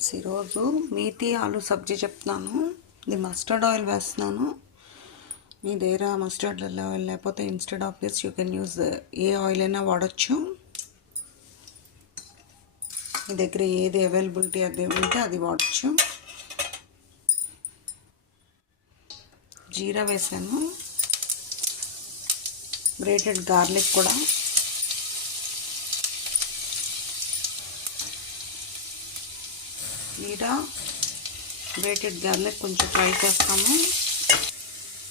Friends, ఈరోజు మేతి ఆలు సబ్జీ చెప్తున్నాను. ఇది మస్టర్డ్ ఆయిల్ వేస్తున్నాను. మీ దగ్గర మస్టర్డ్ ఆయిల్ లేకపోతే instead of this you can use a oil అయినా వాడచ్చు. మీ దగ్గర ఏది అవైలబిలిటీ అది ఉంటే అది వాడచ్చు. జీరా వేసాను, గ్రేటెడ్ గార్లిక్ కూడా, జీరా గ్రేటెడ్ గార్లిక్ కొంచెం ఫ్రై చేస్తాము.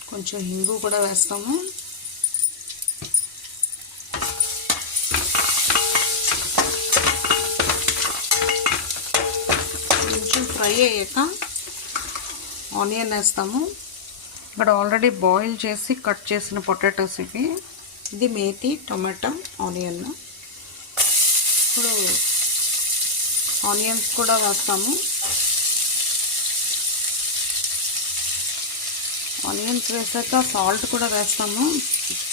కొంచెం హింగు కూడా వేస్తాము. కొంచెం ఫ్రై అయ్యాక ఆనియన్ వేస్తాము. ఇక్కడ ఆల్రెడీ బాయిల్ చేసి కట్ చేసిన పొటాటోస్ ఇవి. ఇది మేతి, టొమాటో, ఆనియన్. ఇప్పుడు ఆనియన్స్ కూడా వేస్తాము. ఆనియన్స్ వేసాక సాల్ట్ కూడా వేస్తాము.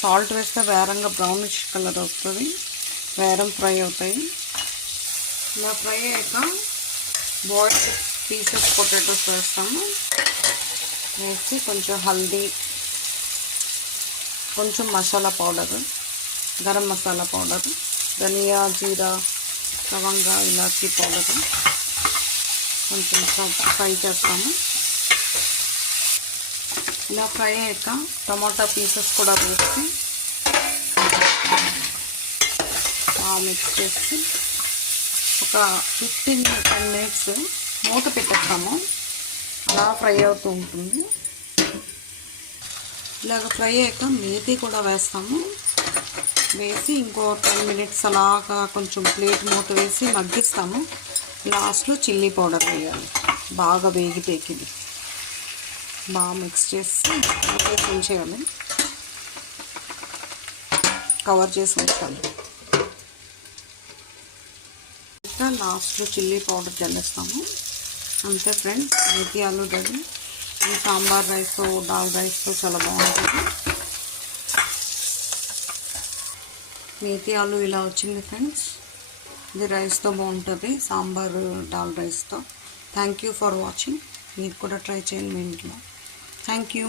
సాల్ట్ వేస్తే వేరంగా బ్రౌనిష్ కలర్ వస్తుంది, వేరం ఫ్రై అవుతాయి. ఇలా ఫ్రై అయ్యాక బాయిల్డ్ పీసెస్ పొటాటోస్ వేస్తాము. వేసి కొంచెం హల్దీ, కొంచెం మసాలా పౌడర్, గరం మసాలా పౌడర్, ధనియా, జీరా, లవంగా, ఇలాచీ పౌడర్ కొంచెం ఫ్రై చేస్తాము. ఇలా ఫ్రై అయ్యాక టమాటా పీసెస్ కూడా వేసి మిక్స్ చేసి ఒక 15-10 మినిట్స్ మూత పెట్టేస్తాము. అలా ఫ్రై అవుతూ ఉంటుంది. ఇలాగ ఫ్రై అయ్యాక మేతి కూడా వేస్తాము. వేసి ఇంకో 10 మినిట్స్ అలాగా కొంచెం ప్లేట్ మూత వేసి మగ్గిస్తాము. లాస్ట్లో చిల్లీ పౌడర్ వేయాలి. బాగా వేగితేకిది బాగా మిక్స్ చేసి ఉంచేయాలి, కవర్ చేసి ఉంచాలి. ఇంకా లాస్ట్లో చిల్లీ పౌడర్ చల్లేస్తాము. అంతే ఫ్రెండ్స్, మేతి ఆలు రెడీ. ఇది సాంబార్ రైస్తో, దాల్ రైస్తో చాలా బాగుంటుంది. మేతి ఆలు ఇలా వచ్చింది ఫ్రెండ్స్. ఇది రైస్తో బాగుంటుంది, సాంబార్ దాల్ రైస్తో. Thank you for watching. మీరు కూడా ట్రై చేయండి మీ ఇంట్లో. Thank you.